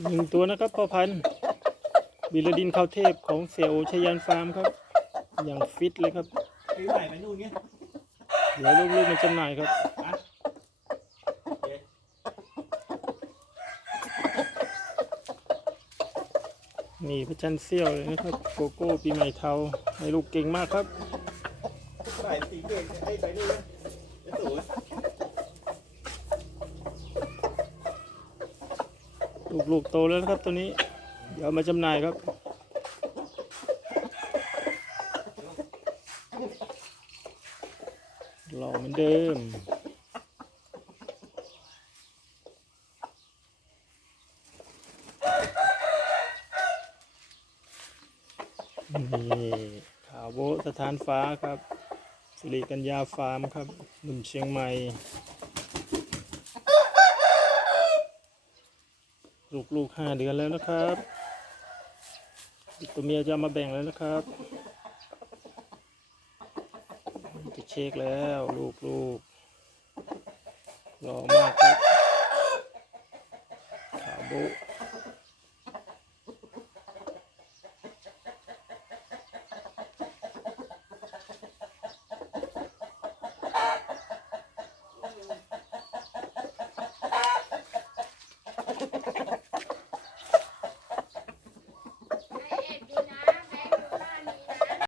หนึ่งตัวนะครับพ่อพันธุ์บิลดินเขาเทพของเสี่ยวชยันฟาร์มครับ อย่างฟิตเลยครับปีใหม่ไปนู่นเงี้ยเดี๋ยวลูกๆมาจำหน่ายครับ อะโอเคนี่พระจันทร์เซี่ยวเลยนะครับ โกโก้ปีใหม่เทาให้ลูกเก่งมากครับไปสีเกตไอ้ไปนู่นนะไอ้ ลูกๆโตแล้วนะครับตัวนี้ เดี๋ยวมาจำหน่ายครับ หล่อเหมือนเดิม นี่ขาวโบสถานฟ้าครับสิริกัญญาฟาร์มครับหนุ่มเชียงใหม่ ลูกๆห้าเดือนแล้วนะครับตัวเมียจะมาแบ่งแล้วนะครับ จะเช็คแล้วลูกลูกรอมากครับขาบุ